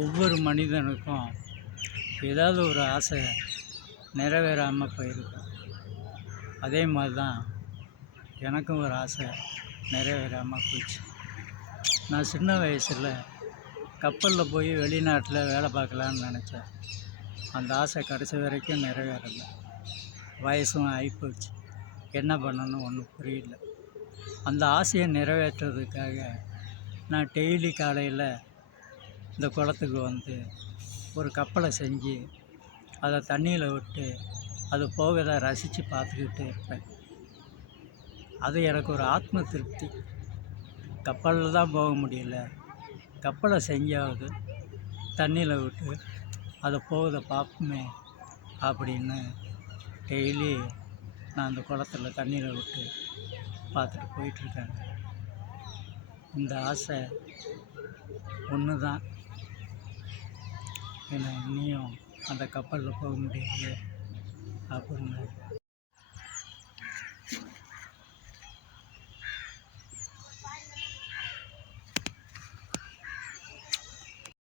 ஒவ்வொரு மனிதனுக்கும் ஏதாவது ஒரு ஆசை நிறைவேறாமல் போயிருக்கும். அதே மாதிரி தான் எனக்கும் ஒரு ஆசை நிறைவேறாமல் போச்சு. நான் சின்ன வயசில் கப்பலில் போய் வெளிநாட்டில் வேலை பார்க்கலான்னு நினச்சேன். அந்த ஆசை கடைசி வரைக்கும் நிறைவேறலை. வயசும் ஆகிப்போச்சு. என்ன பண்ணணும் ஒன்றும் புரியல. அந்த ஆசையை நிறைவேற்றுறதுக்காக நான் டெய்லி காலையில் இந்த குளத்துக்கு வந்து ஒரு கப்பலை செஞ்சு அதை தண்ணியில் விட்டு அது போகதை ரசித்து பார்த்துக்கிட்டு இருப்பேன். அது எனக்கு ஒரு ஆத்ம திருப்தி. கப்பலில் தான் போக முடியல, கப்பலை செஞ்சாவது தண்ணியில் விட்டு அதை போகதை பார்ப்போமே அப்படின்னு டெய்லி நான் அந்த குளத்துல தண்ணியில் விட்டு பார்த்துட்டு போயிட்டுருக்கேன். இந்த ஆசை ஒன்று தான் என்னை இன்னியும் அந்த கப்பலில் போக முடியலையே அப்படின்னு